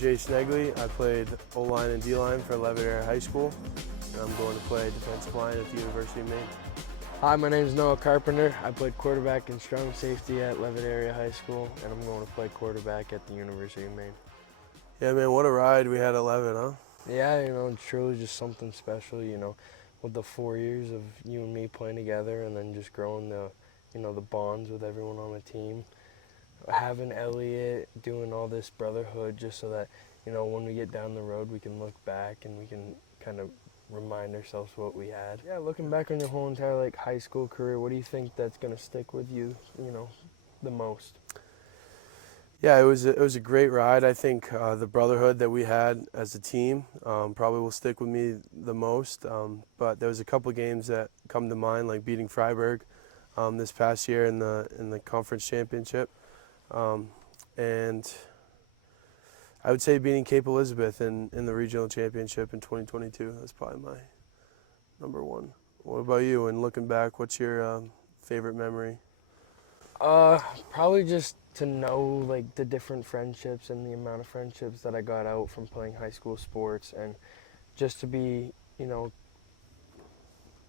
Jace Negley. I played O-line and D-line for Leavitt Area High School, and I'm going to play defensive line at the University of Maine. Hi, my name is Carpenter. I played quarterback and strong safety at Leavitt Area High School, and I'm going to play quarterback at the University of Maine. Yeah, man, what a ride we had at Leavitt, huh? Yeah, it's truly just something special, with the 4 years of you and me playing together and then just growing the bonds with everyone on the team. Having Elliot doing all this brotherhood just so that, when we get down the road, we can look back and we can kind of remind ourselves what we had. Yeah, looking back on your whole entire high school career, what do you think that's going to stick with you, the most? Yeah, it was a great ride. I think the brotherhood that we had as a team probably will stick with me the most. But there was a couple games that come to mind, like beating Freiburg this past year in the conference championship, and I would say beating Cape Elizabeth in the regional championship in 2022. That's probably my number one. What about you? And looking back, what's your favorite memory? Probably just to know the different friendships and the amount of friendships that I got out from playing high school sports, and just to be,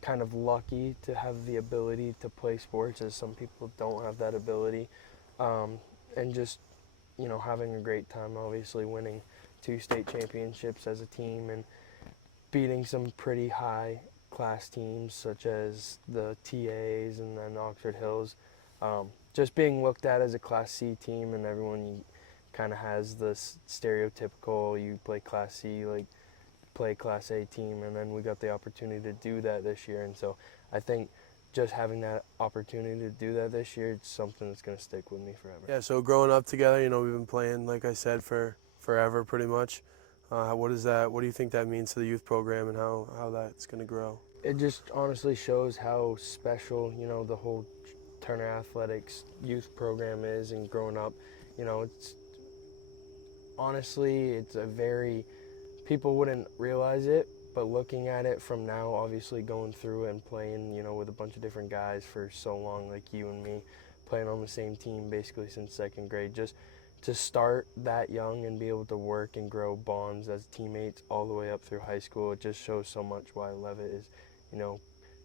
kind of lucky to have the ability to play sports, as some people don't have that ability, and just, having a great time, obviously winning 2 state championships as a team and beating some pretty high class teams such as the TAs and then Oxford Hills. Just being looked at as a Class C team, and everyone kind of has this stereotypical, you play Class C, play Class A team, and then we got the opportunity to do that this year. And so I think just having that opportunity to do that this year, it's something that's going to stick with me forever. Yeah, so growing up together, we've been playing, like I said, for forever pretty much. What do you think that means to the youth program and how that's going to grow? It just honestly shows how special, the whole Turner Athletics youth program is, and growing up, it's honestly, it's a very, people wouldn't realize it, but looking at it from now, obviously going through and playing, with a bunch of different guys for so long, like you and me, playing on the same team basically since 2nd grade, just to start that young and be able to work and grow bonds as teammates all the way up through high school, it just shows so much why Leavitt is,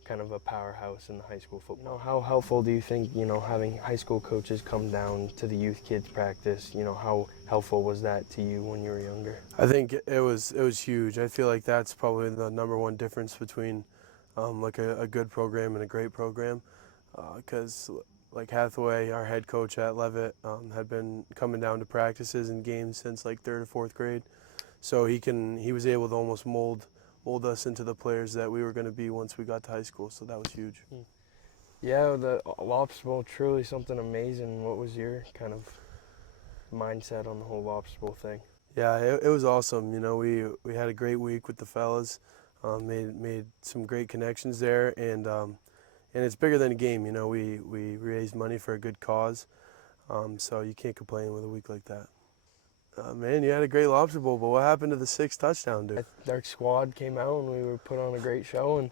kind of a powerhouse in the high school football. How helpful do you think, having high school coaches come down to the youth kids practice, how helpful was that to you when you were younger? I think it was huge. I feel like that's probably the number one difference between a good program and a great program, because like Hathaway, our head coach at Leavitt, had been coming down to practices and games since 3rd or 4th grade, so he was able to almost mold us into the players that we were going to be once we got to high school. So that was huge. Yeah, the Lobster Bowl, truly something amazing. What was your kind of mindset on the whole Lobster Bowl thing? Yeah, it was awesome. We had a great week with the fellas, made some great connections there, and it's bigger than a game. We raised money for a good cause, so you can't complain with a week like that. Man, you had a great Lobster Bowl, but what happened to the 6th touchdown, dude? Our squad came out and we were put on a great show, and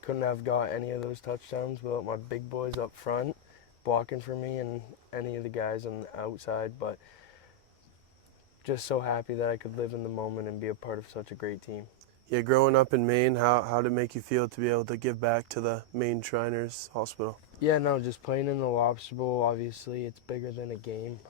couldn't have got any of those touchdowns without my big boys up front blocking for me and any of the guys on the outside. But just so happy that I could live in the moment and be a part of such a great team. Yeah, growing up in Maine, how did it make you feel to be able to give back to the Maine Shriners Hospital? Yeah, no, just playing in the Lobster Bowl, obviously it's bigger than a game.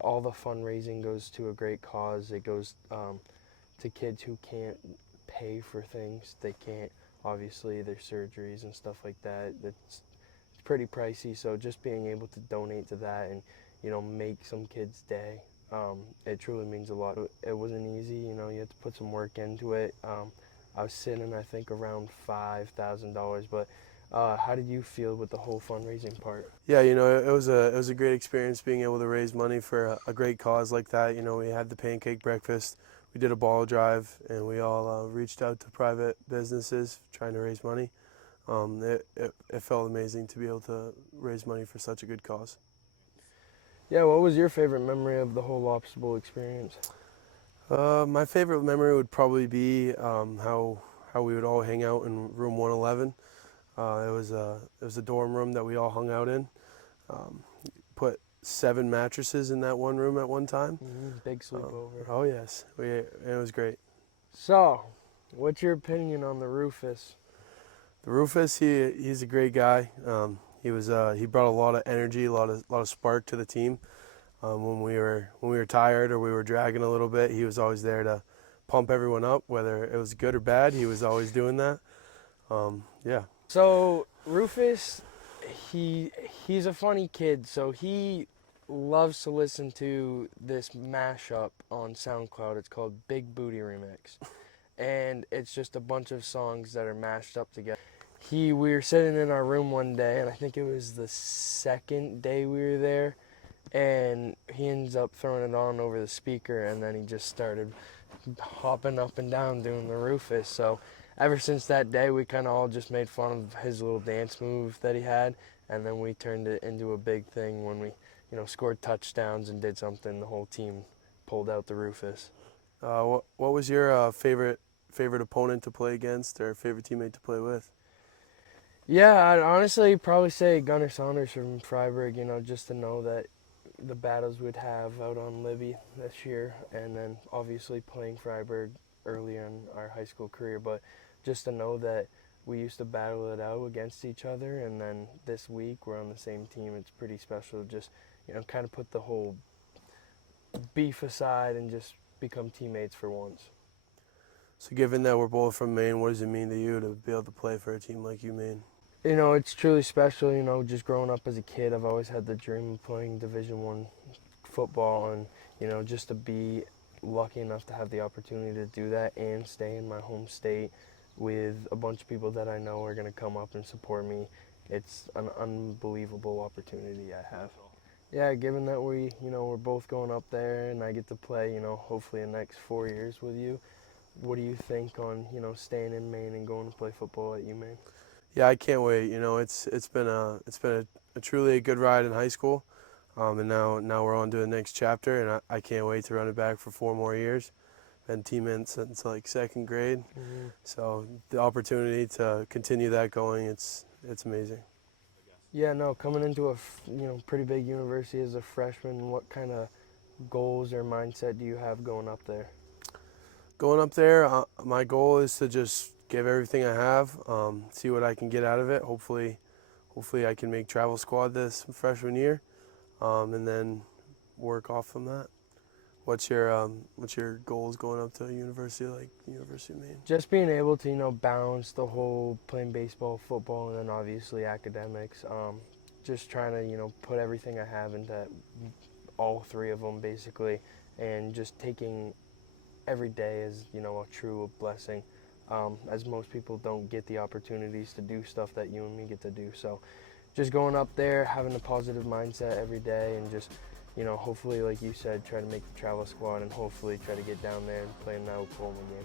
All the fundraising goes to a great cause. It goes to kids who can't pay for things. They can't, obviously, their surgeries and stuff like that. It's pretty pricey, so just being able to donate to that and, make some kid's day, it truly means a lot. It wasn't easy, you had to put some work into it. I was sitting, I think, around $5,000, but how did you feel with the whole fundraising part? Yeah, it was a great experience being able to raise money for a great cause like that. We had the pancake breakfast, we did a ball drive, and we all reached out to private businesses trying to raise money. It felt amazing to be able to raise money for such a good cause. Yeah, what was your favorite memory of the whole Lobster Bowl experience? My favorite memory would probably be how we would all hang out in room 111. It was a dorm room that we all hung out in. Put 7 mattresses in that one room at one time. Big sleepover. Oh yes, it was great. So, what's your opinion on the Rufus? The Rufus, he's a great guy. He brought a lot of energy, a lot of spark to the team. When we were tired or we were dragging a little bit, he was always there to pump everyone up, whether it was good or bad. He was always doing that. Yeah. So Rufus, he's a funny kid. So he loves to listen to this mashup on SoundCloud. It's called Big Booty Remix, and it's just a bunch of songs that are mashed up together. We were sitting in our room one day, and I think it was the second day we were there, and he ends up throwing it on over the speaker, and then he just started hopping up and down doing the Rufus. So ever since that day, we kind of all just made fun of his little dance move that he had, and then we turned it into a big thing when we, scored touchdowns and did something. The whole team pulled out the Rufus. What was your favorite opponent to play against or favorite teammate to play with? Yeah, I'd honestly probably say Gunnar Saunders from Freiburg, just to know that the battles we'd have out on Libby this year, and then obviously playing Freiburg earlier in our high school career, but just to know that we used to battle it out against each other, and then this week we're on the same team. It's pretty special to just, kind of put the whole beef aside and just become teammates for once. So given that we're both from Maine, what does it mean to you to be able to play for a team like UMaine? It's truly special, just growing up as a kid, I've always had the dream of playing Division I football, and, just to be lucky enough to have the opportunity to do that and stay in my home state with a bunch of people that I know are going to come up and support me. It's an unbelievable opportunity I have. Yeah, given that we're both going up there and I get to play, hopefully the next 4 years with you, what do you think on, staying in Maine and going to play football at UMaine? Yeah, I can't wait. It's been a truly a good ride in high school, and now we're on to the next chapter, and I can't wait to run it back for 4 more years. Been teammate since like 2nd grade, so the opportunity to continue that going, it's amazing. Yeah, no, coming into a pretty big university as a freshman, what kind of goals or mindset do you have going up there? Going up there, my goal is to just give everything I have, see what I can get out of it. Hopefully I can make travel squad this freshman year, and then work off from that. What's your goals going up to a university like University of Maine? Just being able to balance the whole playing baseball, football, and then obviously academics. Just trying to put everything I have into all 3 of them basically, and just taking every day as a true blessing, as most people don't get the opportunities to do stuff that you and me get to do. So just going up there, having a positive mindset every day, and just hopefully, like you said, try to make the travel squad and hopefully try to get down there and play in that Oklahoma game.